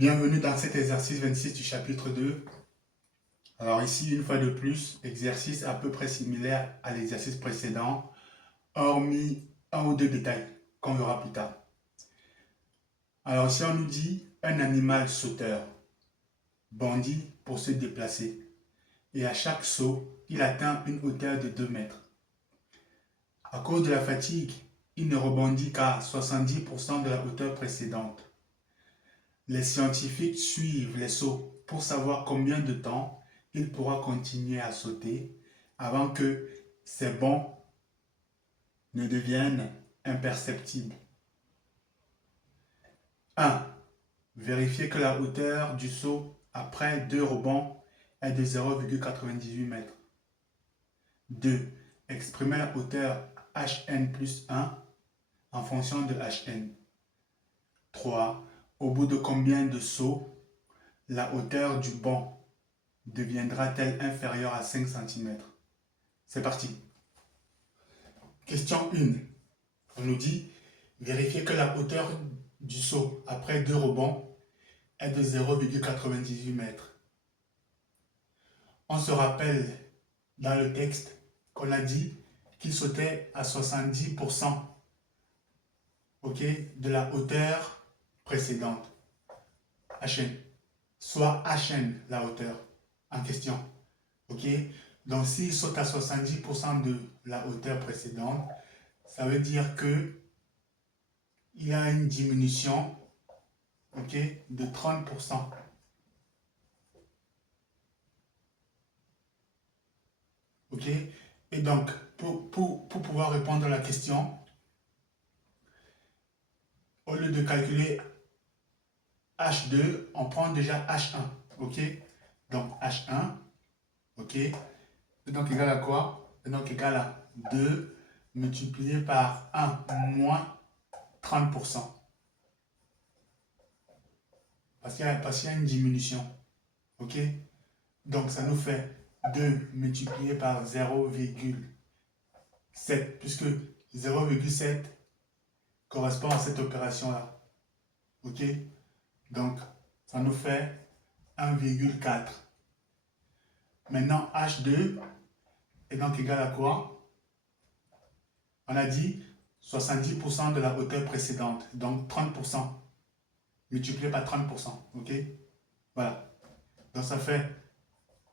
Bienvenue dans cet exercice 26 du chapitre 2. Alors ici, une fois de plus, exercice à peu près similaire à l'exercice précédent, hormis un ou deux détails qu'on verra plus tard. Alors ici, on nous dit un animal sauteur bondit pour se déplacer et à chaque saut, il atteint une hauteur de 2 mètres. À cause de la fatigue, il ne rebondit qu'à 70% de la hauteur précédente. Les scientifiques suivent les sauts pour savoir combien de temps il pourra continuer à sauter avant que ses bonds ne deviennent imperceptibles. 1. Vérifier que la hauteur du saut après 2 rebonds est de 0,98 mètres. 2. Exprimer la hauteur hn plus 1 en fonction de hn. 3. Au bout de combien de sauts la hauteur du bond deviendra-t-elle inférieure à 5 cm? C'est parti. Question 1. On nous dit vérifier que la hauteur du saut après 2 rebonds est de 0,98 mètres. On se rappelle dans le texte qu'on a dit qu'il sautait à 70% de la hauteur précédente. HN. Soit HN la hauteur en question. Donc s'il saute à 70% de la hauteur précédente, ça veut dire que il y a une diminution de 30%. Et donc, pour pouvoir répondre à la question, au lieu de calculer H2, on prend déjà H1. Donc H1, est donc égal à quoi? Est donc égal à 2 multiplié par 1 moins 30%. Parce qu'il y a une diminution. Donc ça nous fait 2 multiplié par 0,7, puisque 0,7 correspond à cette opération-là. Donc ça nous fait 1,4. Maintenant, H2 est donc égal à quoi? On a dit 70% de la hauteur précédente, donc 30%, multiplié par 30%, Voilà. Donc ça fait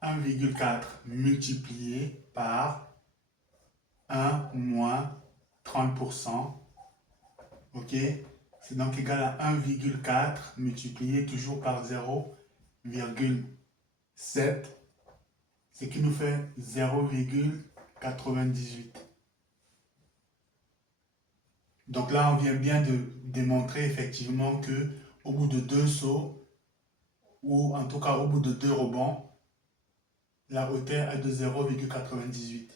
1,4 multiplié par 1 moins 30%, C'est donc égal à 1,4 multiplié toujours par 0,7, ce qui nous fait 0,98. Donc là, on vient bien de démontrer effectivement que au bout de 2 sauts, ou en tout cas au bout de 2 rebonds, la hauteur est de 0,98.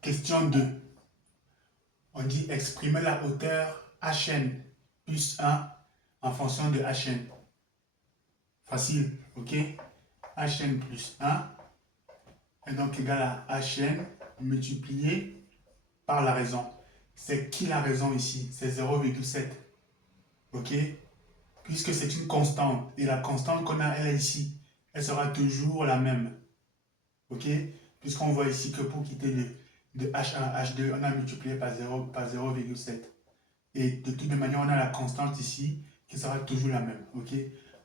Question 2. On dit exprimer la hauteur Hn plus 1 en fonction de Hn. Facile, Hn plus 1 est donc égal à Hn multiplié par la raison. C'est qui la raison ici? C'est 0,7. Puisque c'est une constante. Et la constante qu'on a, elle est ici. Elle sera toujours la même. Puisqu'on voit ici que pour quitter de H1 à H2, on a multiplié par 0,7. Et de toute manière, on a la constante ici qui sera toujours la même.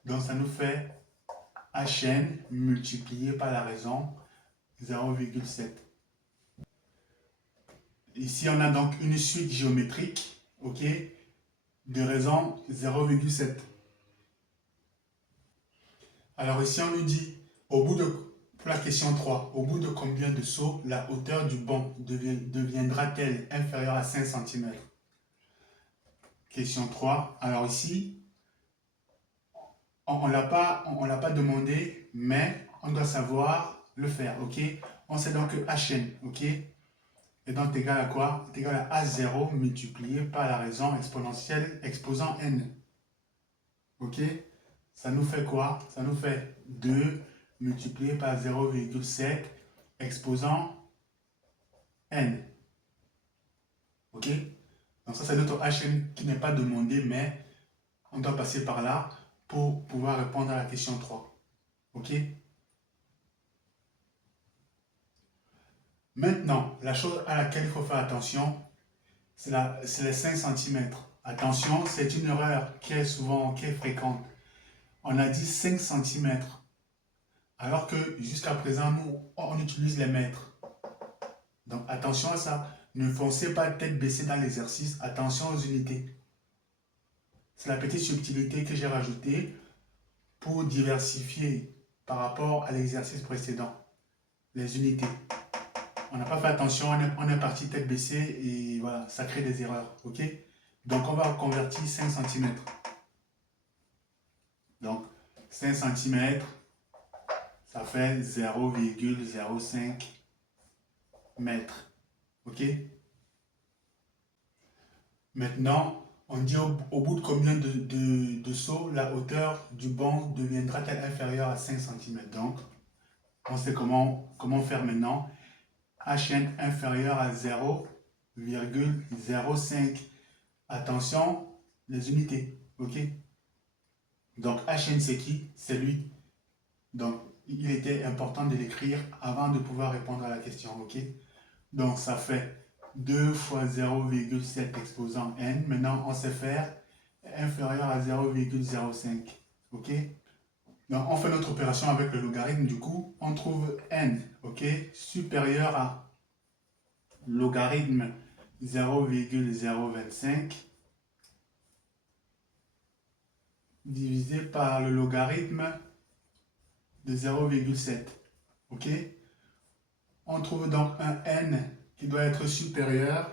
Donc ça nous fait Hn multiplié par la raison 0,7. Ici, on a donc une suite géométrique de raison 0,7. Alors ici, on nous dit, pour la question 3, au bout de combien de sauts la hauteur du bond deviendra-t-elle inférieure à 5 cm? Question 3. Alors ici, on ne l'a pas demandé, mais on doit savoir le faire. On sait donc que Hn, est donc égal à quoi? C'est égal à A0 multiplié par la raison exponentielle exposant n. Ça nous fait quoi? Ça nous fait 2 multiplié par 0,7 exposant n. Donc ça, c'est notre HN qui n'est pas demandé, mais on doit passer par là pour pouvoir répondre à la question 3. OK? Maintenant, la chose à laquelle il faut faire attention, c'est les 5 cm. Attention, c'est une erreur qui est fréquente. On a dit 5 cm, alors que jusqu'à présent, nous, on utilise les mètres. Donc attention à ça. Ne foncez pas tête baissée dans l'exercice. Attention aux unités. C'est la petite subtilité que j'ai rajoutée pour diversifier par rapport à l'exercice précédent. Les unités. On n'a pas fait attention, on est parti tête baissée et voilà, ça crée des erreurs. Ok? Donc on va reconvertir 5 cm. Donc 5 cm, ça fait 0,05 mètres. Ok? Maintenant, on dit au bout de combien de sauts, la hauteur du banc deviendra-t-elle inférieure à 5 cm. Donc, on sait comment faire maintenant. HN inférieur à 0,05. Attention, les unités. Ok? Donc, HN, c'est qui? C'est lui. Donc, il était important de l'écrire avant de pouvoir répondre à la question. Ok? Donc, ça fait 2 fois 0,7 exposant n. Maintenant, on sait faire inférieur à 0,05. OK? Donc, on fait notre opération avec le logarithme. Du coup, on trouve n, OK, supérieur à logarithme 0,025 divisé par le logarithme de 0,7. OK? On trouve donc un n qui doit être supérieur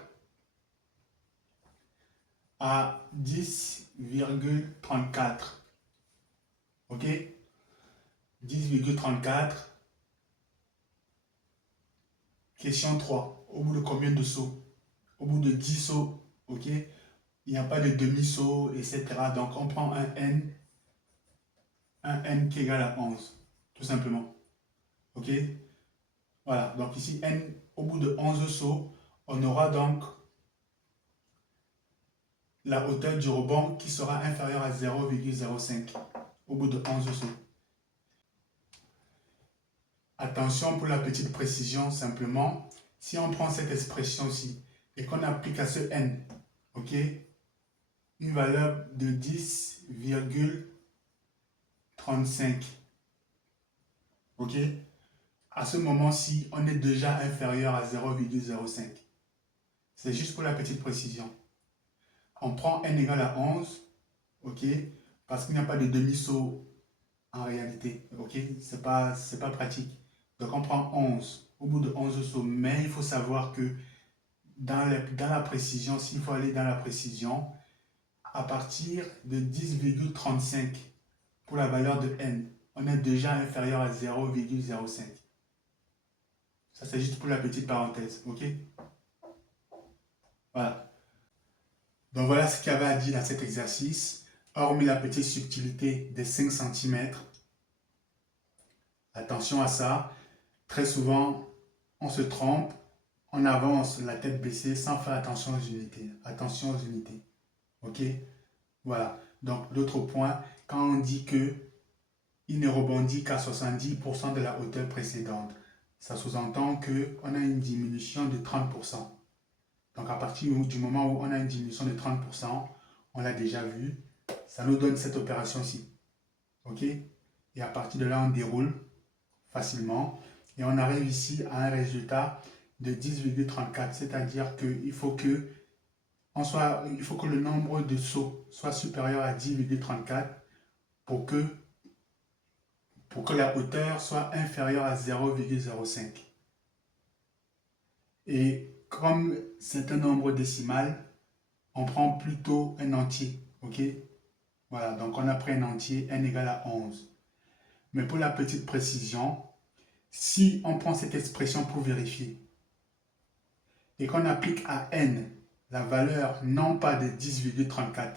à 10,34. OK? 10,34. Question 3. Au bout de combien de sauts? Au bout de 10 sauts. OK? Il n'y a pas de demi-saut, etc. Donc, on prend un n qui est égal à 11. Tout simplement. OK? Voilà. Donc, ici, n, au bout de 11 sauts, on aura donc la hauteur du rebond qui sera inférieure à 0,05 au bout de 11 sauts. Attention pour la petite précision, simplement, si on prend cette expression-ci et qu'on applique à ce n, ok, une valeur de 10,35, ok, à ce moment-ci, on est déjà inférieur à 0,05. C'est juste pour la petite précision. On prend n égale à 11, ok, parce qu'il n'y a pas de demi-saut en réalité, ok, c'est pas pratique. Donc on prend 11 au bout de 11 sauts, mais il faut savoir que dans la précision, s'il faut aller dans la précision, à partir de 10,35 pour la valeur de n, on est déjà inférieur à 0,05. Ça c'est juste pour la petite parenthèse, ok? Voilà. Donc voilà ce qu'il y avait à dire dans cet exercice, hormis la petite subtilité des 5 cm. Attention à ça. Très souvent, on se trompe, on avance la tête baissée sans faire attention aux unités. Attention aux unités. Ok? Voilà. Donc, l'autre point, quand on dit que il ne rebondit qu'à 70% de la hauteur précédente, ça sous-entend qu'on a une diminution de 30%. Donc, à partir du moment où on a une diminution de 30%, on l'a déjà vu, ça nous donne cette opération-ci. Ok? Et à partir de là, on déroule facilement. Et on arrive ici à un résultat de 10,34, c'est-à-dire qu'il faut que le nombre de sauts soit supérieur à 10,34 pour que la hauteur soit inférieure à 0,05. Et comme c'est un nombre décimal, on prend plutôt un entier. Ok? Voilà, donc on a pris un entier, n égale à 11. Mais pour la petite précision, si on prend cette expression pour vérifier et qu'on applique à n la valeur non pas de 10,34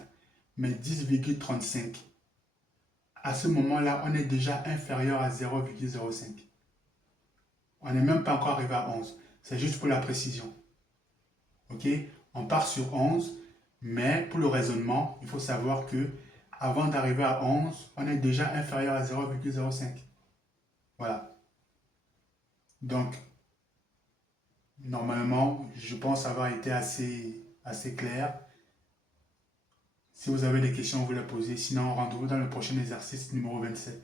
mais 10,35, à ce moment-là, on est déjà inférieur à 0,05. On n'est même pas encore arrivé à 11. C'est juste pour la précision. Ok? On part sur 11 Mais pour le raisonnement, il faut savoir que avant d'arriver à 11, on est déjà inférieur à 0,05. Voilà. Donc, normalement, je pense avoir été assez clair. Si vous avez des questions, vous les posez. Sinon, rendez-vous dans le prochain exercice numéro 27.